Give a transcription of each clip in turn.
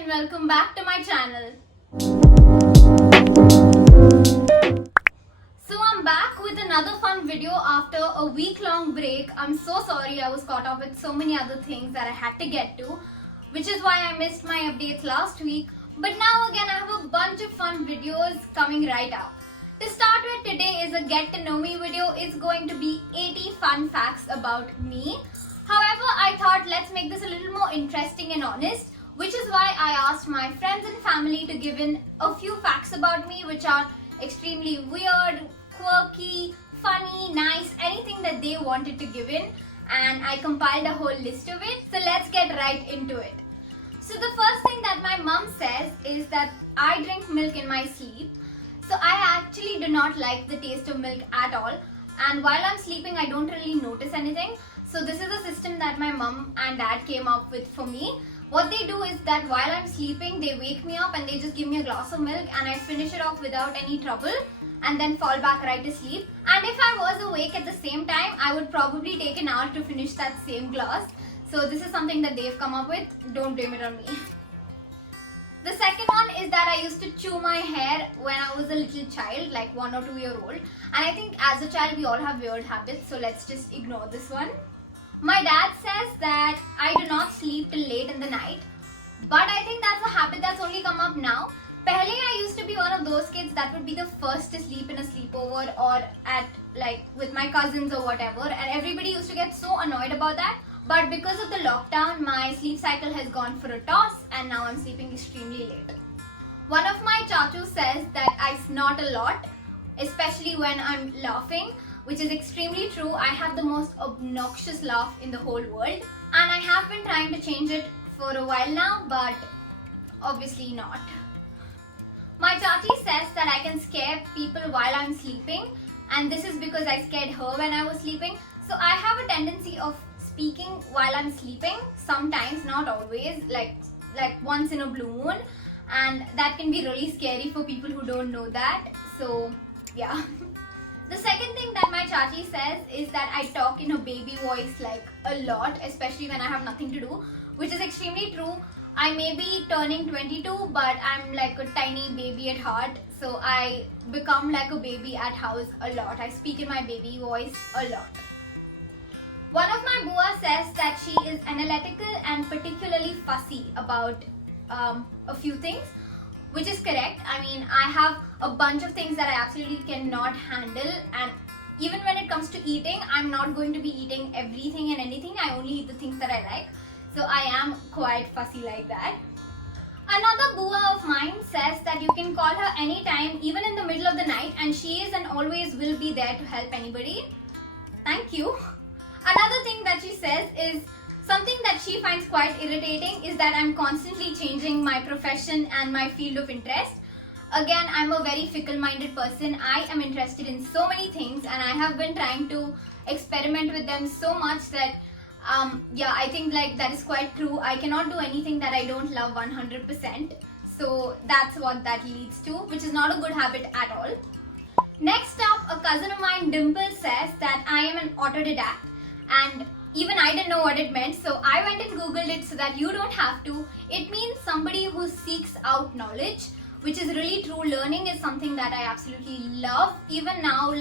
and welcome back to my channel. So I'm back with another fun video after a week-long break. I'm so sorry, I was caught up with so many other things that I had to get to, which is why I missed my updates last week. But now again I have a bunch of fun videos coming right up. To start with, today is a get to know me video. It's going to be 80 fun facts about me. However, I thought let's make this a little more interesting and honest, which is why I asked my friends and family to give in a few facts about me which are extremely weird, quirky, funny, nice, anything that they wanted to give in, and I compiled a whole list of it. So let's get right into it. So the first thing that my mom says is that I drink milk in my sleep. So I actually do not like the taste of milk at all, and while I'm sleeping I don't really notice anything. So this is a system that my mom and dad came up with for me. What they do is that while I'm sleeping, they wake me up and they just give me a glass of milk and I finish it off without any trouble and then fall back right to sleep. And if I was awake at the same time, I would probably take an hour to finish that same glass. So this is something that they've come up with. Don't blame it on me. The second one is that I used to chew my hair when I was a little child, like 1 or 2 year old. And I think as a child we all have weird habits, so let's just ignore this one. My dad says that I do not sleep till late in the night, but I think that's a habit that's only come up now. Pehle I used to be one of those kids that would be the first to sleep in a sleepover or at with my cousins or whatever, and everybody used to get so annoyed about that. But because of the lockdown, my sleep cycle has gone for a toss and now I'm sleeping extremely late. One of my chachu says that I snort a lot, especially when I'm laughing, which is extremely true. I have the most obnoxious laugh in the whole world, and I have been trying to change it for a while now, but obviously not. My chachi says that I can scare people while I'm sleeping, and this is because I scared her when I was sleeping. So I have a tendency of speaking while I'm sleeping, sometimes, not always, like once in a blue moon, and that can be really scary for people who don't know that. So yeah. The second thing that my chachi says is that I talk in a baby voice like a lot, especially when I have nothing to do, which is extremely true. I may be turning 22, but I'm like a tiny baby at heart, so I become like a baby at house a lot. I speak in my baby voice a lot. One of my bua says that she is analytical and particularly fussy about a few things, which is correct. I mean, I have a bunch of things that I absolutely cannot handle, and even when it comes to eating, I'm not going to be eating everything and anything. I only eat the things that I like. So I am quite fussy like that. Another bua of mine says that you can call her anytime, even in the middle of the night, and she is and always will be there to help anybody. Thank you. Another thing that she says is something that she finds quite irritating is that I'm constantly changing my profession and my field of interest. Again, I'm a very fickle-minded person. I am interested in so many things and I have been trying to experiment with them so much that I think that is quite true. I cannot do anything that I don't love 100%. So that's what that leads to, which is not a good habit at all. Next up, a cousin of mine, Dimple, says that I am an autodidact, and even I didn't know what it meant, so I went and googled it so that you don't have to. It means somebody who seeks out knowledge, which is really true. Learning is something that I absolutely love. Even now,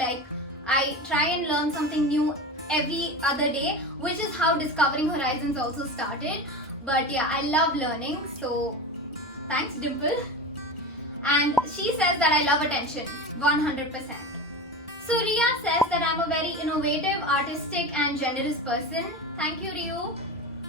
I try and learn something new every other day, which is how Discovering Horizons also started. But yeah, I love learning, so thanks, Dimple. And she says that I love attention, 100%. Surya says that I'm a very innovative, artistic and generous person. Thank you, Ryu.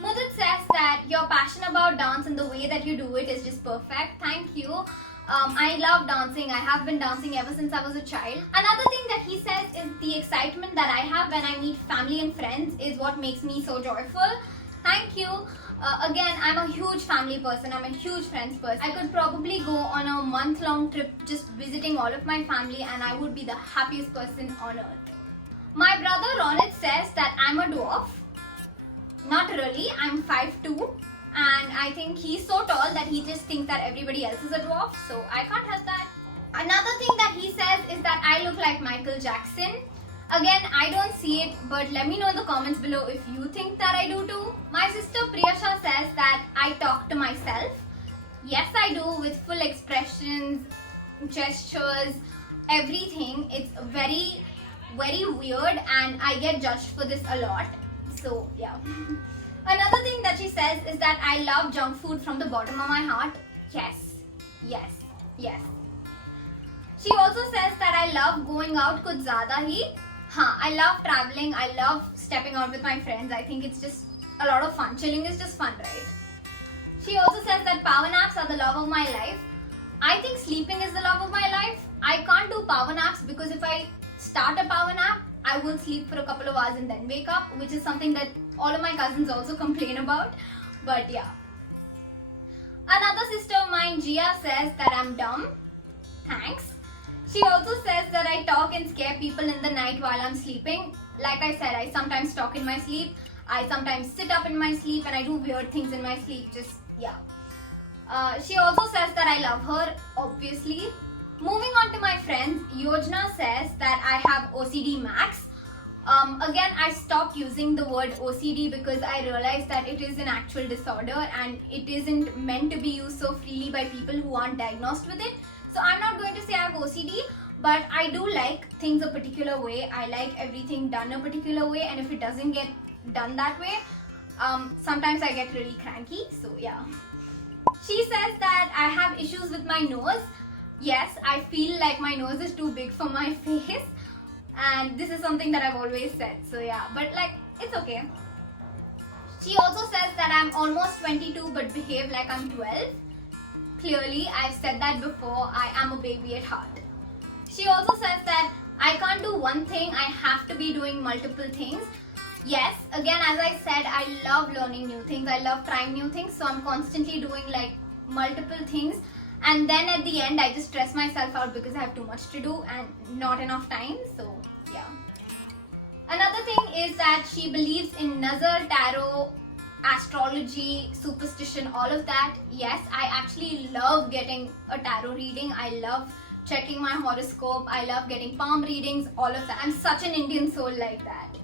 Mudit says that you're passionate about dance and the way that you do it is just perfect. Thank you. I love dancing. I have been dancing ever since I was a child. Another thing that he says is the excitement that I have when I meet family and friends is what makes me so joyful. Thank you. Again, I'm a huge family person. I'm a huge friends person. I could probably go on a month-long trip just visiting all of my family and I would be the happiest person on earth. My brother Ronit says that I'm a dwarf. Not really. I'm 5'2", and I think he's so tall that he just thinks that everybody else is a dwarf, so I can't help that. Another thing that he says is that I look like Michael Jackson. Again, I don't see it, but let me know in the comments below if you think that I do too. My sister Priyasha says that I talk to myself. I do with full expressions, gestures, everything. It's very, very weird and I get judged for this a lot. So yeah. Another thing that she says is that I love junk food from the bottom of my heart. Yes, yes, yes. She also says that I love going out kuch zyada hi. I love traveling. I love stepping out with my friends. I think it's just a lot of fun. Chilling is just fun, right? She also says that power naps are the love of my life. I think sleeping is the love of my life. I can't do power naps because if I start a power nap, I will sleep for a couple of hours and then wake up, which is something that all of my cousins also complain about. But yeah. Another sister of mine, Gia, says that I'm dumb. Thanks. She also says that I talk and scare people in the night while I'm sleeping. Like I said, I sometimes talk in my sleep. I sometimes sit up in my sleep and I do weird things in my sleep. Just, yeah. She also says that I love her, obviously. Moving on to my friends, Yojna says that I have OCD max. Again, I stopped using the word OCD because I realized that it is an actual disorder and it isn't meant to be used so freely by people who aren't diagnosed with it. So I'm not going to say I have OCD, but I do like things a particular way. I like everything done a particular way, and if it doesn't get done that way, sometimes I get really cranky. So yeah. She says that I have issues with my nose. Yes, I feel like my nose is too big for my face, and this is something that I've always said. So yeah, but like, it's okay. She also says that I'm almost 22 but behave like I'm 12. Clearly, I've said that before, I am a baby at heart. She also says that I can't do one thing, I have to be doing multiple things. Yes, again, as I said, I love learning new things, I love trying new things, so I'm constantly doing like multiple things. And then at the end, I just stress myself out because I have too much to do and not enough time, so yeah. Another thing is that she believes in Nazar, tarot, astrology, superstition, all of that. Yes, I actually love getting a tarot reading. I love checking my horoscope. I love getting palm readings, all of that. I'm such an Indian soul like that.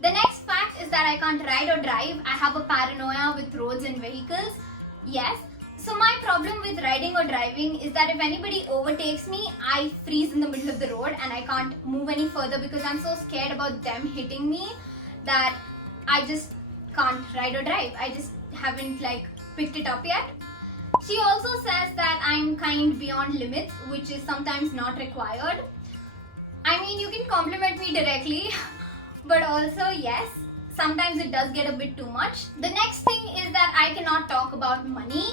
The next fact is that I can't ride or drive. I have a paranoia with roads and vehicles. Yes. So my problem with riding or driving is that if anybody overtakes me, I freeze in the middle of the road and I can't move any further because I'm so scared about them hitting me that I just can't ride or drive. I just haven't like picked it up yet. She also says that I'm kind beyond limits, which is sometimes not required. I mean, you can compliment me directly, but also yes, sometimes it does get a bit too much. The next thing is that I cannot talk about money.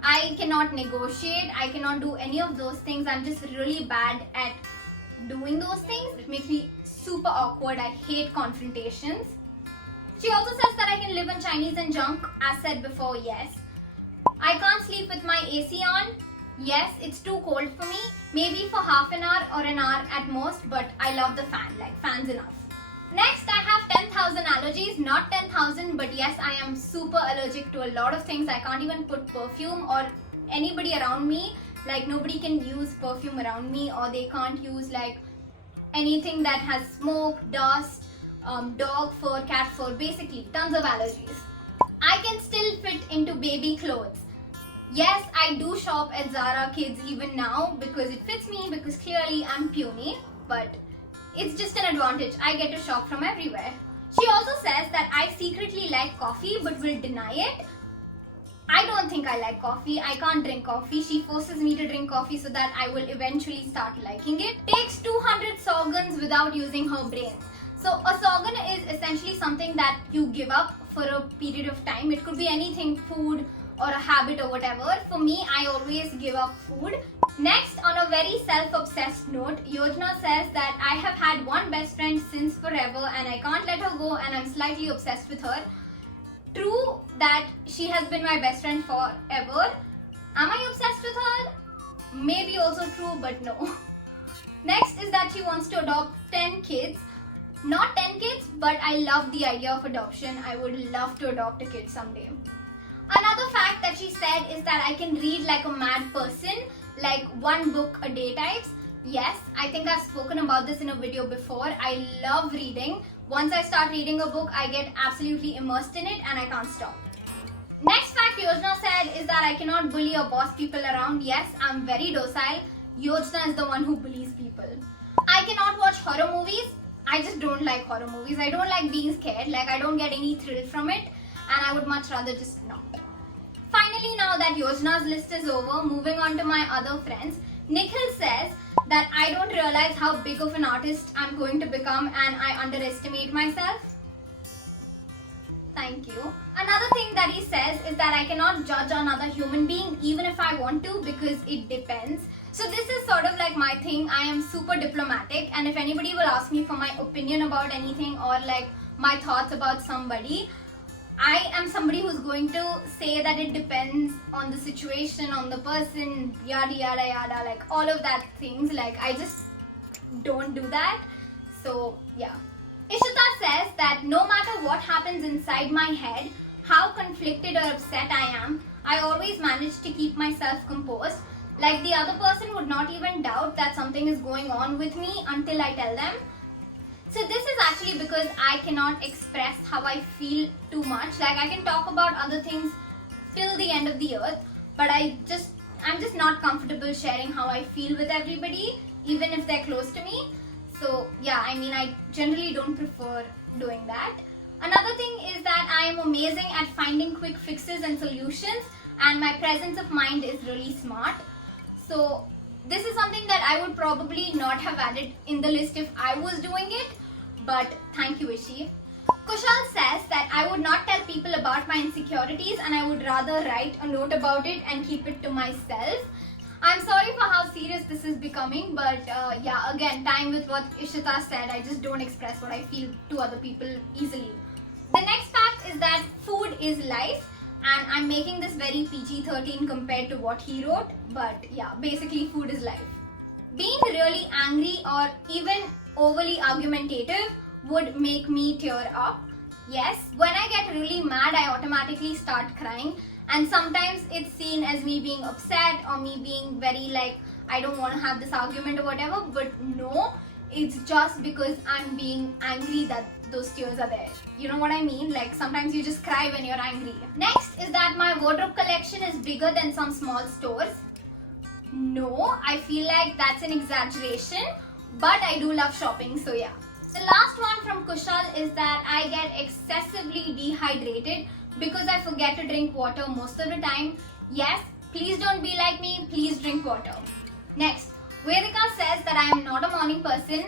I cannot negotiate. I cannot do any of those things. I'm just really bad at doing those things. It makes me super awkward. I hate confrontations. She also says that I can live in Chinese and junk. As said before, yes. I can't sleep with my AC on. Yes, it's too cold for me. Maybe for half an hour or an hour at most, but I love the fan. Like, fan's enough. Next, I have 10,000 allergies. Not 10,000, but yes, I am super allergic to a lot of things. I can't even put perfume or anybody around me. Like, nobody can use perfume around me, or they can't use like anything that has smoke, dust, dog fur, cat fur, basically tons of allergies. I can still fit into baby clothes. Yes, I do shop at Zara Kids even now because it fits me, because clearly I'm puny, but it's just an advantage. I get to shop from everywhere. She also says that I secretly like coffee but will deny it. I don't think I like coffee. I can't drink coffee. She forces me to drink coffee so that I will eventually start liking it. Takes 200 sorghums without using her brains. So a sorghum is essentially something that you give up for a period of time. It could be anything, food or a habit or whatever. For me, I always give up food. Next, on a very self-obsessed note, Yojna says that I have had one best friend since forever and I can't let her go and I'm slightly obsessed with her. True that she has been my best friend forever. Am I obsessed with her? Maybe also true, but no. Next is that she wants to adopt 10 kids. Not 10 kids, but I love the idea of adoption. I would love to adopt a kid someday. Another fact that she said is that I can read like a mad person, like one book a day types. Yes, I think I've spoken about this in a video before. I love reading. Once I start reading a book, I get absolutely immersed in it and I can't stop. Next fact Yojna said is that that I cannot bully or boss people around. Yes, I'm very docile. Yojana is the one who bullies people. I cannot watch horror movies. I just don't like horror movies. I don't like being scared. Like, I don't get any thrill from it, and I would much rather just not. Finally, now that Yojana's list is over, moving on to my other friends, Nikhil says that I don't realize how big of an artist I'm going to become and I underestimate myself. Thank you. Another thing that he says is that I cannot judge another human being even if I want to, because it depends. So this is sort of like my thing. I am super diplomatic, and if anybody will ask me for my opinion about anything or like my thoughts about somebody, I am somebody who's going to say that it depends on the situation, on the person, yada yada yada, like all of that things. Like, I just don't do that. So yeah. Ishita says that no matter what happens inside my head, how conflicted or upset I am, I always manage to keep myself composed. Like, the other person would not even doubt that something is going on with me until I tell them. So this is actually because I cannot express how I feel too much. Like, I can talk about other things till the end of the earth, but I'm just not comfortable sharing how I feel with everybody, even if they're close to me. So yeah, I mean, I generally don't prefer doing that. Another thing is that I am amazing at finding quick fixes and solutions, and my presence of mind is really smart. So this is something that I would probably not have added in the list if I was doing it, but thank you, Ishi. Kushal says that I would not tell people about my insecurities, and I would rather write a note about it and keep it to myself. I'm sorry for how serious this is becoming, but yeah, again, tying with what Ishita said, I just don't express what I feel to other people easily. The next fact is that food is life, and I'm making this very PG-13 compared to what he wrote, but yeah, basically food is life. Being really angry or even overly argumentative would make me tear up. Yes, when I get really mad, I automatically start crying, and sometimes it's seen as me being upset or me being very like, I don't want to have this argument or whatever, but no, it's just because I'm being angry that those tears are there. You know what I mean? Like, sometimes you just cry when you're angry. Next is that my wardrobe collection is bigger than some small stores. No, I feel like that's an exaggeration, but I do love shopping, so yeah. The last one from Kushal is that I get excessively dehydrated because I forget to drink water most of the time. Yes, please don't be like me, please drink water. Next, Vedika says that I am not a morning person.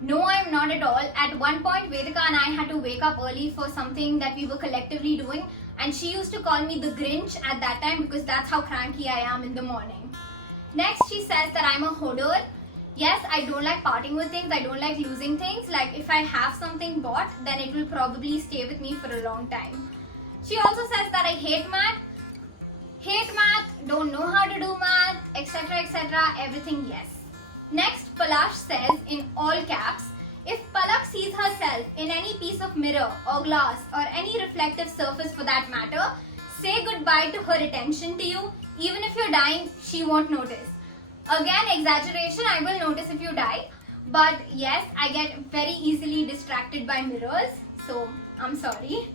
No, I am not at all. At one point, Vedika and I had to wake up early for something that we were collectively doing, and she used to call me the Grinch at that time because that's how cranky I am in the morning. Next, she says that I'm a hoarder. Yes, I don't like parting with things. I don't like losing things. Like, if I have something bought, then it will probably stay with me for a long time. She also says that I hate math, don't know how to do math, etc, etc, everything yes. Next, Palash says in all caps, if Palak sees herself in any piece of mirror or glass or any reflective surface for that matter, say goodbye to her attention to you. Even if you're dying, she won't notice. Again, exaggeration, I will notice if you die. But yes, I get very easily distracted by mirrors, so I'm sorry.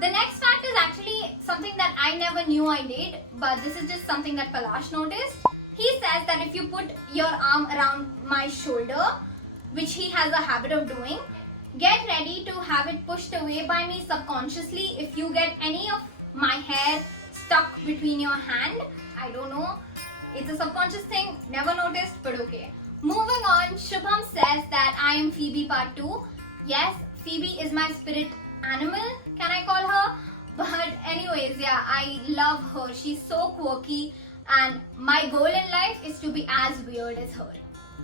The next fact is actually something that I never knew I did, but this is just something that Palash noticed. He says that if you put your arm around my shoulder, which he has a habit of doing, get ready to have it pushed away by me subconsciously if you get any of my hair stuck between your hand. I don't know. It's a subconscious thing, never noticed, but okay. Moving on, Shubham says that I am Phoebe part 2. Yes, Phoebe is my spirit animal, can I call her? But anyways, yeah, I love her. She's so quirky, and my goal in life is to be as weird as her.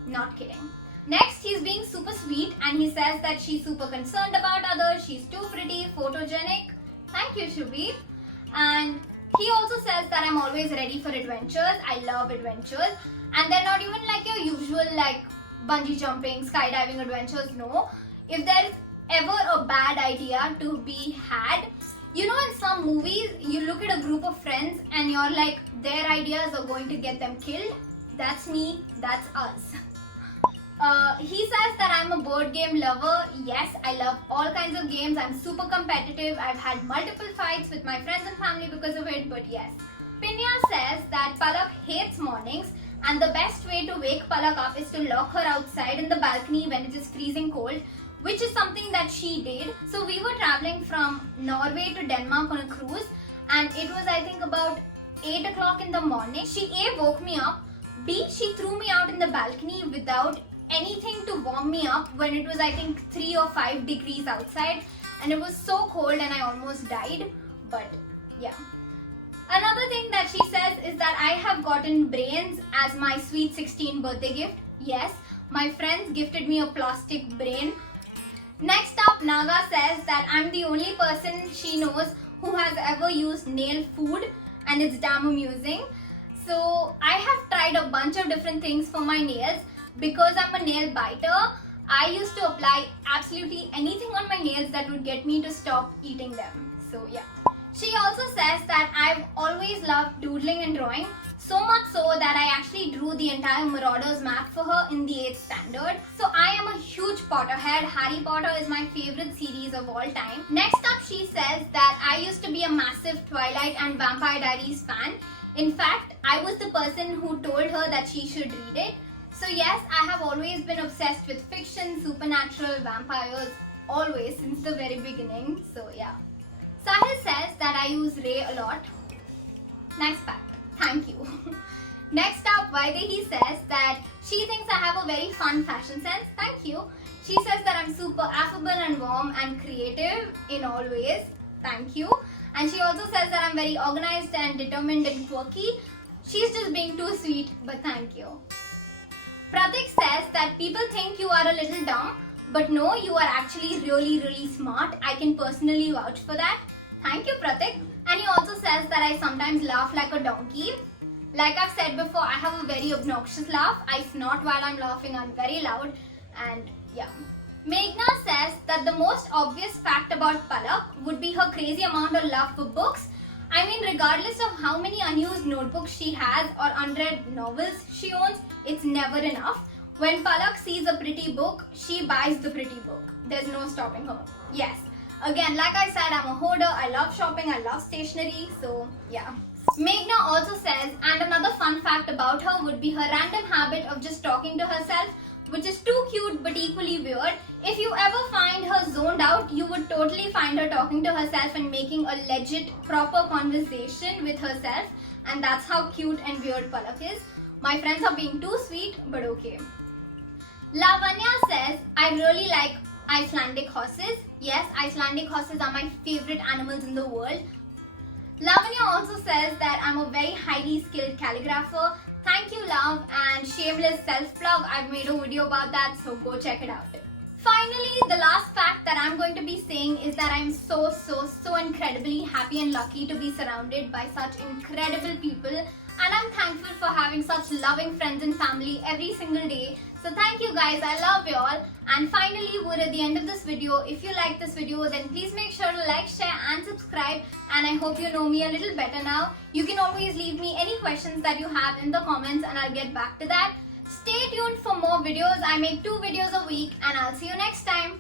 Not kidding. Next, he's being super sweet, and he says that she's super concerned about others, she's too pretty, photogenic. Thank you, Shubhi. And he also says that I'm always ready for adventures. I love adventures. And they're not even like your usual like bungee jumping, skydiving adventures. No. If there's ever a bad idea to be had, you know, in some movies, you look at a group of friends and you're like, their ideas are going to get them killed. That's me. That's us. He says that I'm a board game lover. Yes, I love all kinds of games. I'm super competitive. I've had multiple fights with my friends and family because of it, but yes. Pinya says that Palak hates mornings and the best way to wake Palak up is to lock her outside in the balcony when it is freezing cold, which is something that she did. So we were traveling from Norway to Denmark on a cruise, and it was, I think, about 8 o'clock in the morning. She A, woke me up, B, she threw me out in the balcony without anything to warm me up when it was, I think, 3 or 5 degrees outside, and it was so cold and I almost died. But yeah. Another thing that she says is that I have gotten brains as my sweet 16 birthday gift. Yes, my friends gifted me a plastic brain. Next up, Naga says that I'm the only person she knows who has ever used nail food, and it's damn amusing. So I have tried a bunch of different things for my nails. Because I'm a nail biter, I used to apply absolutely anything on my nails that would get me to stop eating them. So yeah. She also says that I've always loved doodling and drawing, so much so that I actually drew the entire Marauders map for her in the 8th standard. So I am a huge Potterhead. Harry Potter is my favorite series of all time. Next up, she says that I used to be a massive Twilight and Vampire Diaries fan. In fact, I was the person who told her that she should read it. So yes, I have always been obsessed with fiction, supernatural, vampires, always since the very beginning. So yeah. Sahil says that I use Ray a lot. Nice fact. Thank you. Next up, Vaidehi says that she thinks I have a very fun fashion sense. Thank you. She says that I'm super affable and warm and creative in all ways. Thank you. And she also says that I'm very organized and determined and quirky. She's just being too sweet, but thank you. Pratik says that people think you are a little dumb, but no, you are actually really smart. I can personally vouch for that. Thank you, Pratik. And he also says that I sometimes laugh like a donkey. Like I've said before, I have a very obnoxious laugh. I snort while I'm laughing. I'm very loud. And yeah. Meghna says that the most obvious fact about Palak would be her crazy amount of love for books. I mean, regardless of how many unused notebooks she has or unread novels she owns, it's never enough. When Palak sees a pretty book, she buys the pretty book. There's no stopping her. Yes. Again, like I said, I'm a hoarder. I love shopping. I love stationery. So, yeah. Meghna also says, and another fun fact about her would be her random habit of just talking to herself, which is too cute but equally weird. If you ever find her zoned out, you would totally find her talking to herself and making a legit, proper conversation with herself. And that's how cute and weird Palak is. My friends are being too sweet, but okay. Lavanya says, I really like Icelandic horses. Yes, Icelandic horses are my favorite animals in the world. Lavanya also says that I'm a very highly skilled calligrapher. Thank you, love, and shameless self-plug. I've made a video about that, so go check it out. Finally, the last fact that I'm going to be saying is that I'm so incredibly happy and lucky to be surrounded by such incredible people, and I'm thankful for having such loving friends and family every single day. So thank you guys, I love you all. And finally, we're at the end of this video. If you like this video, then please make sure to like, share and subscribe. And I hope you know me a little better now. You can always leave me any questions that you have in the comments and I'll get back to that. Stay tuned for more videos. I make 2 videos a week and I'll see you next time.